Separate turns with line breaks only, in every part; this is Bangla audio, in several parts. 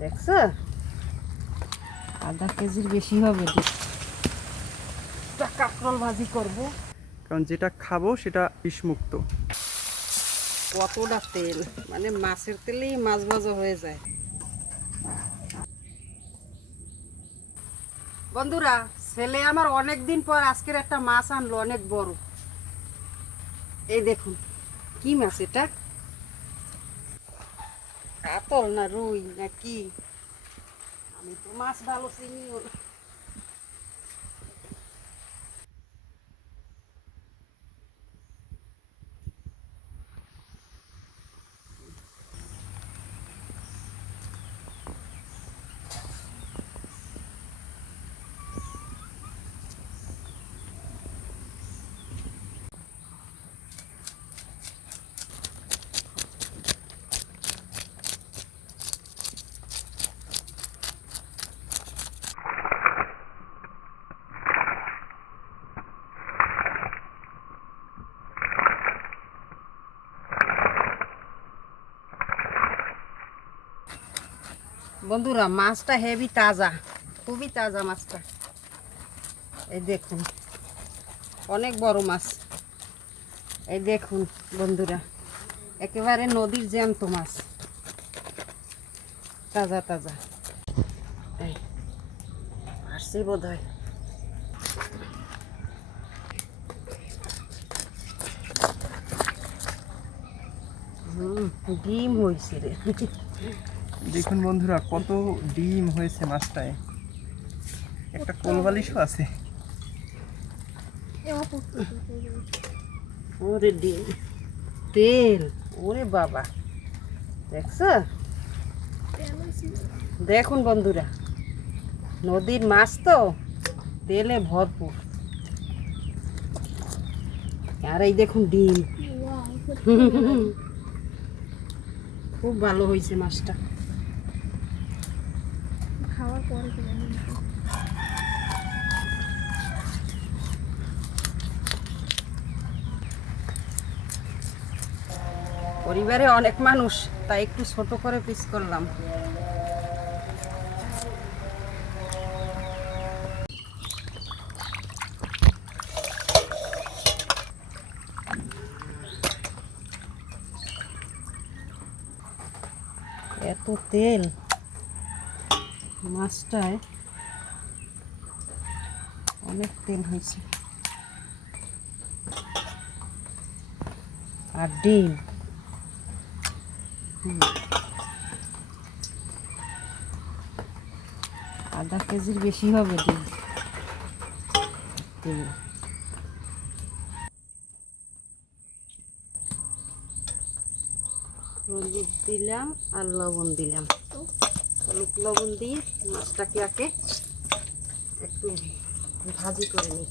দেখছ? আধা কেজির বেশি হবে কাঁকরোল ভাজি করব।
কারণ যেটা খাব সেটা বিষমুক্ত।
কতটা তেল? মানে মাছের তেলেই মাছ ভাজা হয়ে যায়। বন্ধুরা ছেলে আমার অনেক দিন পর আজকের একটা মাছ আনলো অনেক বড়। এই দেখুন কি মাছ এটা? কাতল না রুই না কি আমি তো মাছ ভালো চিনি বন্ধুরা, মাছটা হেভি তাজা, খুবই তাজা মাছটা। এই দেখুন, অনেক বড় মাছ। এই দেখুন, বন্ধুরা, একেবারে নদীর জ্যান্ত মাছ। তাজা তাজা। এই, আসছি বোধ হয় হুম, ডিম হয়েছে রে।
দেখুন বন্ধুরা কত ডিম হয়েছে মাছটায়। একটা কোলবালিশও আছে।
ওরে ডিম তেল ওরে বাবা। দেখছ? দেখুন বন্ধুরা নদীর মাছ তো তেলে ভরপুর। আর এই দেখুন ডিম। খুব ভালো হয়েছে মাছটা।
খাওয়ার পরে খেলাম
পরিবারে অনেক মানুষ তাই একটু ছোট করে পিস করলাম। এত তেল। মাছটায় অনেক তেল হয়েছে। আর ডিম। আধা কেজির বেশি হবে ডিম। হলুদ দিলাম আর লবণ দিলাম। হলুদ লবণ দিয়ে মাছটাকে আগে একটু ভাজি করে নিই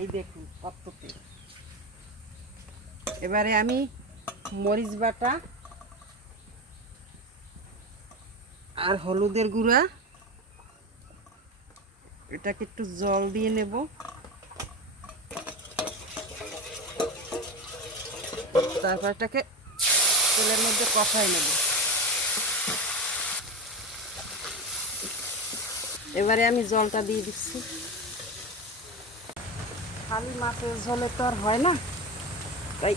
এই দেখুন কত তেল এবারে আমি মরিচ বাটা আর হলুদের গুঁড়া। এটাকে একটু জল দিয়ে নেব। তারপর এটাকে তেলের মধ্যে কষাই নেব। এবারে আমি জলটা দিয়ে দিচ্ছি। খালি মাছের ঝোলে তো আর হয় না। তাই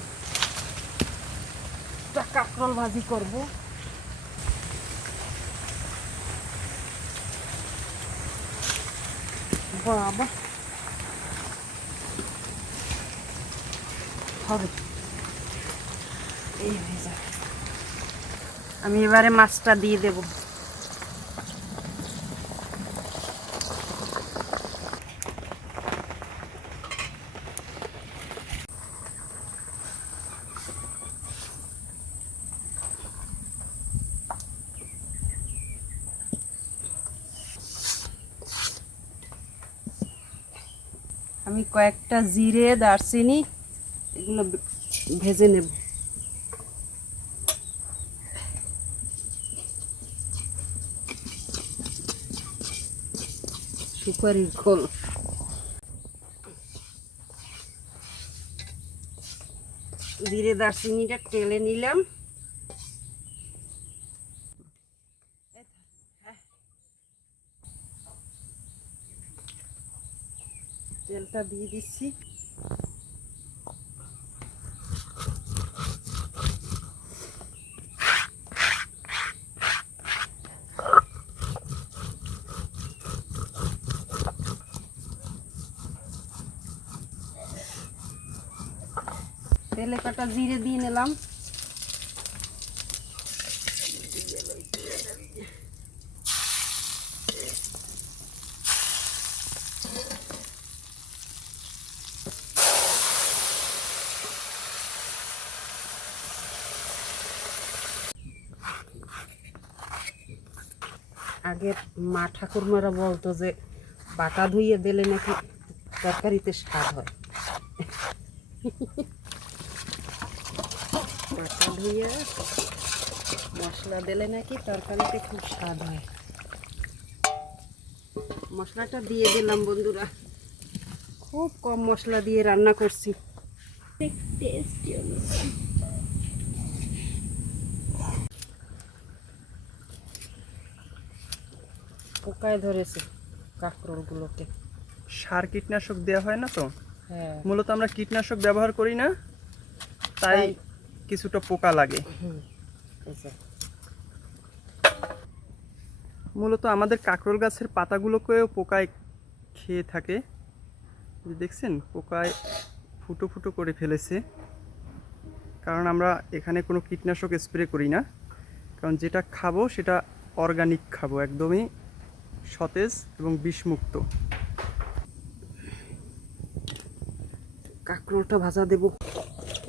একটা ভাজি করব। বাবা। হবে। এই হয়ে আমি এবারে মাছটা দিয়ে দেবো। আমি কয়েকটা জিরে দারচিনি এগুলো ভেজে নেব। সুপারির খোল। জিরে দারচিনিটা টেলে নিলাম। তেলটা দিয়ে দিচ্ছি। তেলে কাটা জিরে দিয়ে নিলাম। আগের মা ঠাকুরমারা বলতো যে, বাটা ধুইয়ে দিলে নাকি তরকারিতে স্বাদ হয়। বাটা ধুইয়ে মশলা দিলে নাকি তরকারিতে খুব স্বাদ হয়। মশলাটা দিয়ে দিলাম বন্ধুরা। খুব কম মশলা দিয়ে রান্না করছি।
টেস্টি
পোকায় ধরেছে কাঁকরোলগুলোকে
সার কীটনাশক দেওয়া হয় না তো?
হ্যাঁ।
মূলত আমরা কীটনাশক ব্যবহার করি না তাই। কিছুটা পোকা লাগে। মূলত আমাদের কাঁকরোল গাছের পাতাগুলোকেও পোকায় খেয়ে থাকে। দেখছেন পোকায় ফুটো ফুটো করে ফেলেছে। কারণ আমরা এখানে কোনো কীটনাশক স্প্রে করি না। কারণ যেটা খাব সেটা অর্গানিক খাব একদমই সতেজ এবং বিষমুক্ত।
কাঁকরোলটা ভাজা দেব।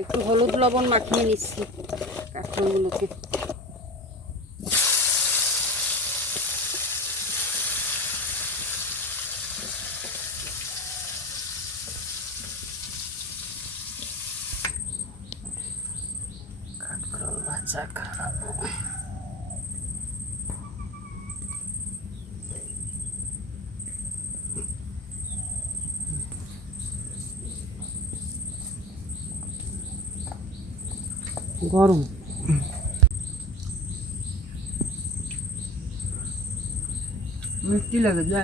একটু হলুদ লবণ মাখিয়ে নিচ্ছি কাঁকরোলগুলোকে। কাঁকরোল ভাজা গরম। মিষ্টি লাগে যা।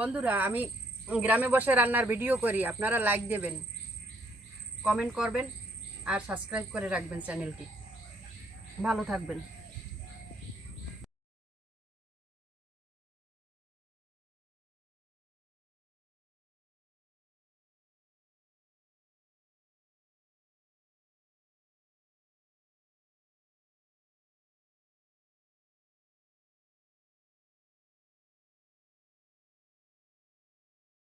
বন্ধুরা, আমি গ্রামে বসে রান্নার ভিডিও করি, আপনারা লাইক দেবেন কমেন্ট করবেন, আর সাবস্ক্রাইব করে রাখবেন চ্যানেলটি ভালো থাকবেন।